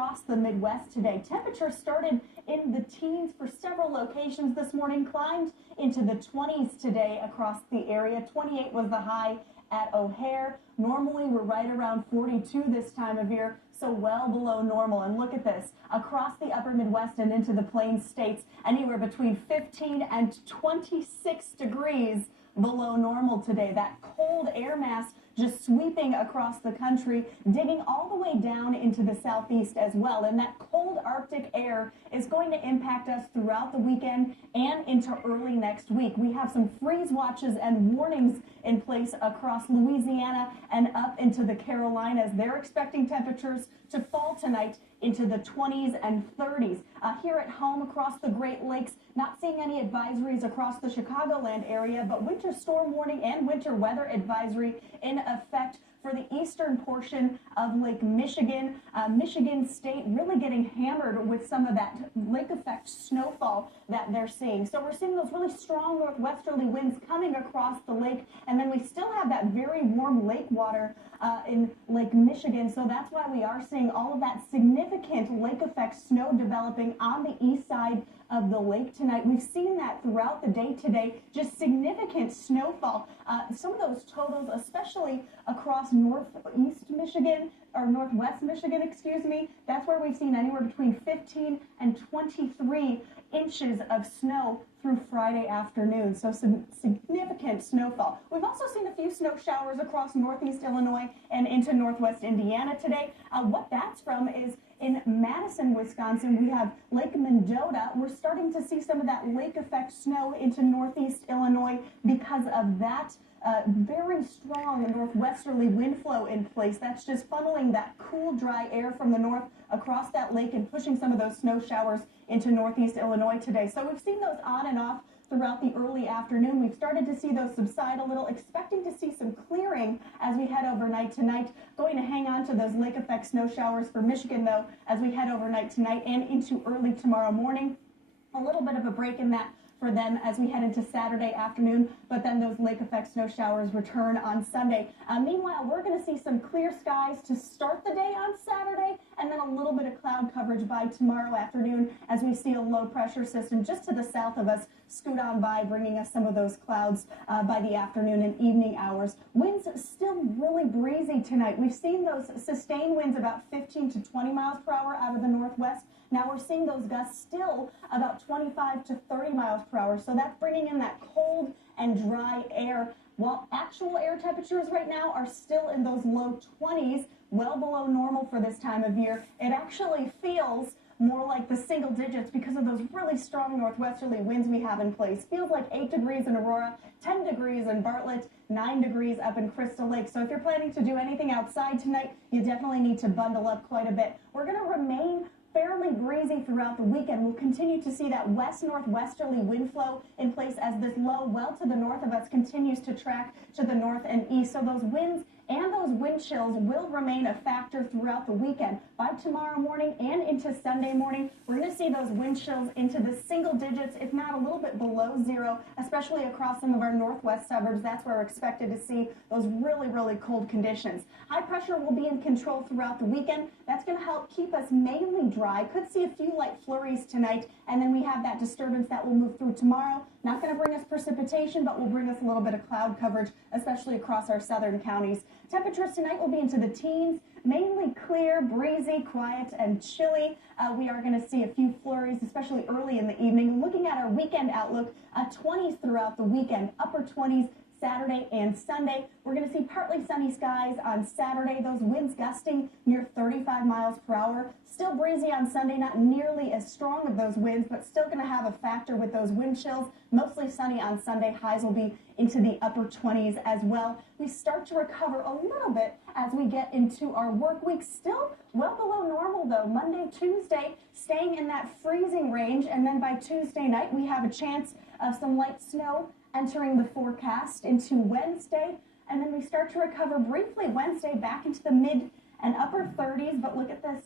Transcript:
across the Midwest today. Temperatures started in the teens for several locations this morning, climbed into the 20s today across the area. 28 was the high at O'Hare. Normally we're right around 42 this time of year, so well below normal. And look at this, across the upper Midwest and into the Plains states, anywhere between 15 and 26 degrees below normal today. That cold air mass just sweeping across the country, digging all the way down into the southeast as well. And that cold Arctic air is going to impact us throughout the weekend and into early next week. We have some freeze watches and warnings in place across Louisiana and up into the Carolinas. They're expecting temperatures to fall tonight into the 20s and 30s. Here at home across the Great Lakes, not seeing any advisories across the Chicagoland area, but winter storm warning and winter weather advisory in effect for the eastern portion of Lake Michigan. Michigan State really getting hammered with some of that lake effect snowfall that they're seeing. So we're seeing those really strong northwesterly winds coming across the lake, and then we still have that very warm lake water in Lake Michigan. So that's why we are seeing all of that significant lake effect snow developing on the east side of the lake tonight. We've seen that throughout the day today, just significant snowfall. Some of those totals, especially across northeast Michigan, or northwest Michigan, excuse me, that's where we've seen anywhere between 15 and 23 inches of snow through Friday afternoon. So some significant snowfall. We've also seen a few snow showers across northeast Illinois and into northwest Indiana today. What that's from is in Madison, Wisconsin, we have Lake Mendota. We're starting to see some of that lake effect snow into northeast Illinois because of that very strong northwesterly wind flow in place. That's just funneling that cool, dry air from the north across that lake and pushing some of those snow showers into northeast Illinois today. So we've seen those on and off throughout the early afternoon. We've started to see those subside a little, expecting to see some clearing as we head overnight tonight. Going to hang on to those lake effect snow showers for Michigan, though, as we head overnight tonight and into early tomorrow morning. A little bit of a break in that for them as we head into Saturday afternoon, but then those lake effect snow showers return on Sunday. Meanwhile, we're going to see some clear skies to start the day on Saturday, and then a little bit of cloud coverage by tomorrow afternoon as we see a low pressure system just to the south of us scoot on by, bringing us some of those clouds by the afternoon and evening hours. Winds still really breezy tonight. We've seen those sustained winds about 15 to 20 miles per hour out of the northwest. Now we're seeing those gusts still about 25 to 30 miles per hour. So that's bringing in that cold and dry air. While actual air temperatures right now are still in those low 20s, well below normal for this time of year, it actually feels more like the single digits because of those really strong northwesterly winds we have in place. Feels like 8 degrees in Aurora, 10 degrees in Bartlett, 9 degrees up in Crystal Lake. So if you're planning to do anything outside tonight, you definitely need to bundle up quite a bit. We're going to remain fairly breezy throughout the weekend. We'll continue to see that west-northwesterly wind flow in place as this low well to the north of us continues to track to the north and east. So those winds and those wind chills will remain a factor throughout the weekend. By tomorrow morning and into Sunday morning, we're going to see those wind chills into the single digits, if not a little bit below zero, especially across some of our northwest suburbs. That's where we're expected to see those really, really cold conditions. High pressure will be in control throughout the weekend. That's going to help keep us mainly dry. Could see a few light flurries tonight, and then we have that disturbance that will move through tomorrow. Not going to bring us precipitation, but will bring us a little bit of cloud coverage, especially across our southern counties. Temperatures tonight will be into the teens, mainly clear, breezy, quiet, and chilly. We are going to see a few flurries, especially early in the evening. Looking at our weekend outlook, 20s throughout the weekend, upper 20s Saturday and Sunday. We're going to see partly sunny skies on Saturday, those winds gusting near 35 miles per hour. Still breezy on Sunday, not nearly as strong of those winds, but still going to have a factor with those wind chills. Mostly sunny on Sunday. Highs will be into the upper 20s as well. We start to recover a little bit as we get into our work week. Still well below normal, though. Monday, Tuesday, staying in that freezing range, and then by Tuesday night, we have a chance of some light snow entering the forecast into Wednesday, and then we start to recover briefly Wednesday back into the mid and upper 30s. But look at this,